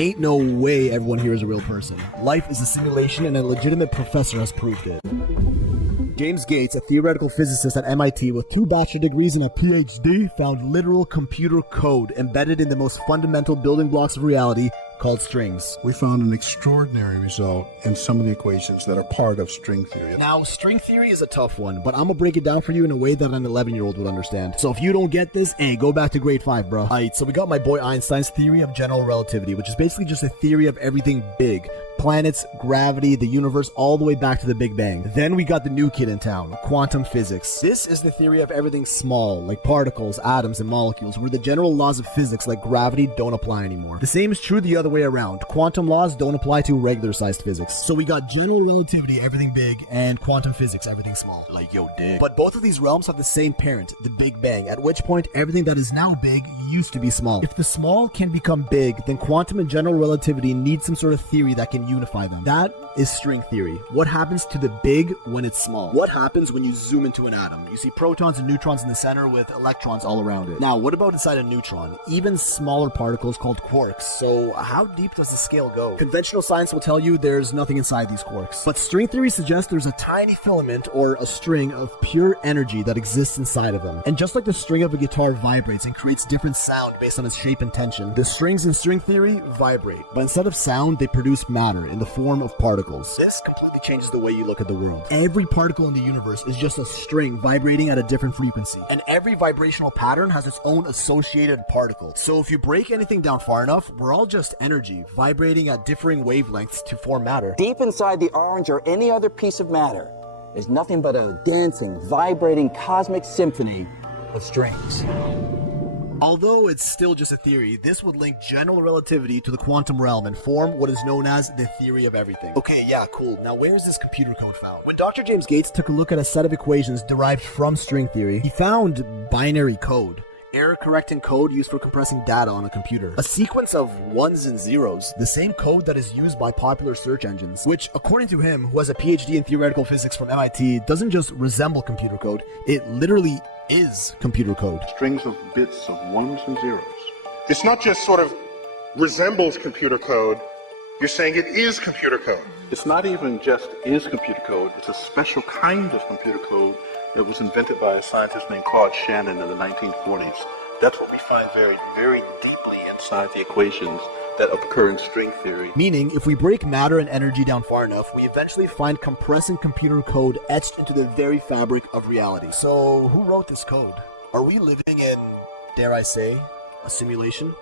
Ain't no way everyone here is a real person. Life is a simulation and a legitimate professor has proved it. James Gates, a theoretical physicist at MIT with 2 bachelor degrees and a PhD, found literal computer code embedded in the most fundamental building blocks of reality called strings. We found an extraordinary result in some of the equations that are part of string theory. Now, string theory is a tough one, but I'm gonna break it down for you in a way that an 11-year-old would understand. So if you don't get this, hey, go back to grade 5, bro. Alright, so we got my boy Einstein's theory of general relativity, which is basically just a theory of everything big. Planets, gravity, the universe, all the way back to the Big Bang. Then we got the new kid in town, quantum physics. This is the theory of everything small, like particles, atoms, and molecules, where the general laws of physics like gravity don't apply anymore. The same is true the other way around. Quantum laws don't apply to regular-sized physics. So we got general relativity, everything big, and quantum physics, everything small. Like, yo, dick. But both of these realms have the same parent, the Big Bang, at which point everything that is now big used to be small. If the small can become big, then quantum and general relativity need some sort of theory that can unify them. That is string theory. What happens to the big when it's small? What happens when you zoom into an atom? You see protons and neutrons in the center with electrons all around it. Now, what about inside a neutron? Even smaller particles called quarks. So how deep does the scale go? Conventional science will tell you there's nothing inside these quarks. But string theory suggests there's a tiny filament or a string of pure energy that exists inside of them. And just like the string of a guitar vibrates and creates different sound based on its shape and tension, the strings in string theory vibrate. But instead of sound, they produce matter in the form of particles. This completely changes the way you look at the world. Every particle in the universe is just a string vibrating at a different frequency. And every vibrational pattern has its own associated particle. So if you break anything down far enough, we're all just energy vibrating at differing wavelengths to form matter. Deep inside the orange or any other piece of matter is nothing but a dancing, vibrating cosmic symphony of strings. Although it's still just a theory, this would link general relativity to the quantum realm and form what is known as the theory of everything. Okay, yeah, cool. Now where is this computer code found? When Dr. James Gates took a look at a set of equations derived from string theory, he found binary code. Error-correcting code used for compressing data on a computer. A sequence of ones and zeros, the same code that is used by popular search engines, which, according to him, who has a PhD in theoretical physics from MIT, doesn't just resemble computer code, it literally is computer code. Strings of bits of ones and zeros. It's not just sort of resembles computer code, you're saying it is computer code. It's not even just is computer code, it's a special kind of computer code that was invented by a scientist named Claude Shannon in the 1940s. That's what we find very, very deeply inside the equations that occur in string theory. Meaning, if we break matter and energy down far enough, we eventually find compressing computer code etched into the very fabric of reality. So, who wrote this code? Are we living in, dare I say, a simulation?